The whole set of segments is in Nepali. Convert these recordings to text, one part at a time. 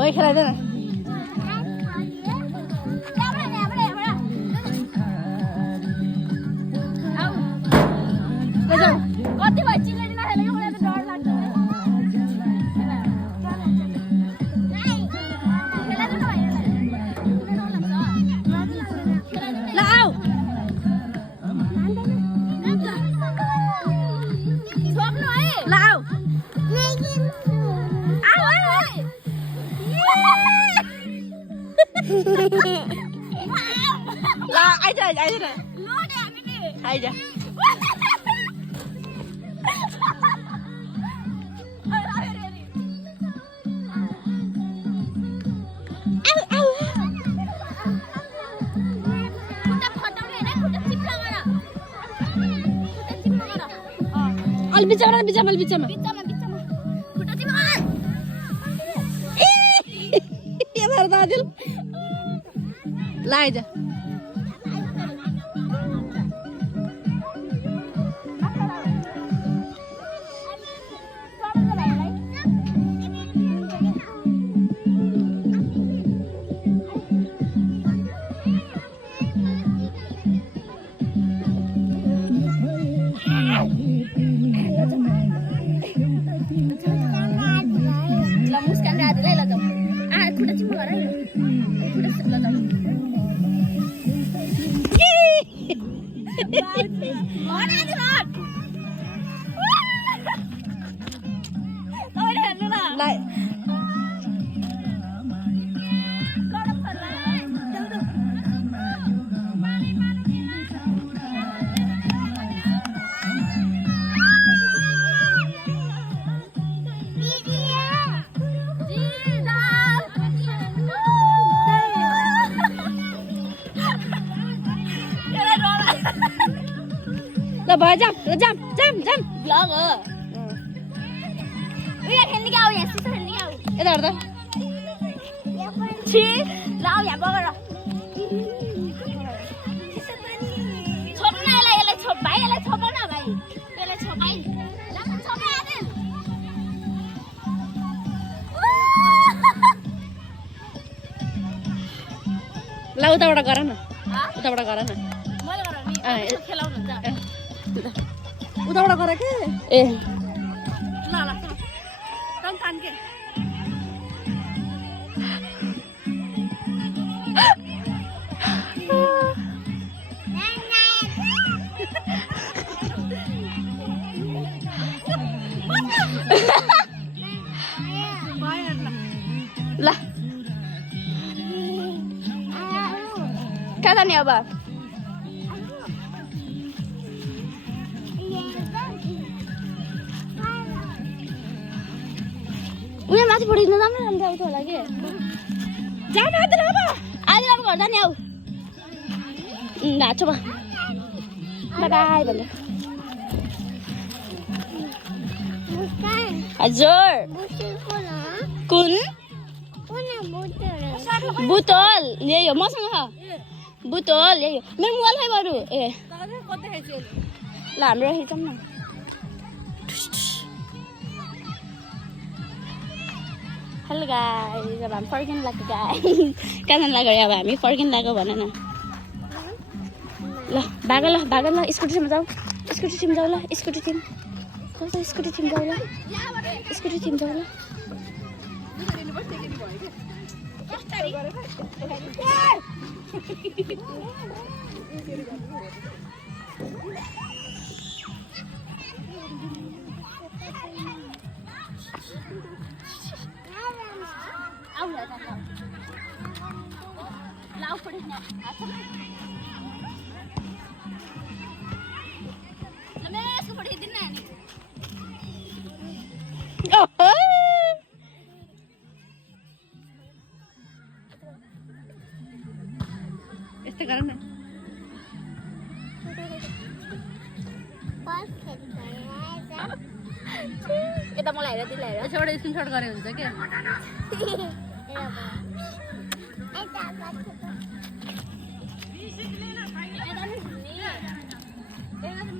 ओए खेलाइदे न कति भयो चिल्लेर नखेलेको मलाई त डर लाग्छ ल आऊ छोड्नु है ल आऊ ल आइज आइज आइज अलि बिचामा बिचामा बिचामा के भएर दादिल ल आइज ल भयो जाम ब्लग हो उयो खेल्ने क्या यहाँ सिसो खेल्ने क्या यता हेर्दा छि ल आऊ यहाँ बगर छोड्नु न यसलाई छोप भाइ यसलाई छोप न भाइ यसलाई छोप भाइ ल उताबाट गर न उताबाट गर न मैले गराउने खेलाउनु हुन्छ उताबाट गर के ए ल ल तम तान्के ल कहाँ जाने अब उयो माथि पढिनु राम्रो राम्रो आउँछ होला कि जान आदिल अब घर जाने आऊ नाच्छ बाई बाई भन्नु हजुर कुन बुतल यही हो मसँग छ बुतल यही हो मेरो मोबाइल खै बरु ए ल हाम्रो खिचौँ न हेलो गाइस अब हामी फर्किन लाग्यो गाइस कहाँ जान लाग्यो अब हामी फर्किन लाग्यो भन न ल भाग ल स्कुटीमा जाऊ स्कुटीमा जाऊ ल स्कुटीमा जाऊ ल स्कुटीमा जाऊ ल आऊ या लाऊ पड़े ना अच्छा मैं इसको पड़ी दिन ना यस्तै गर न यता मलाई हेर तिमीलाई हेर यसबाट स्क्रिनशट गरे हुन्छ के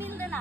मिल्दैन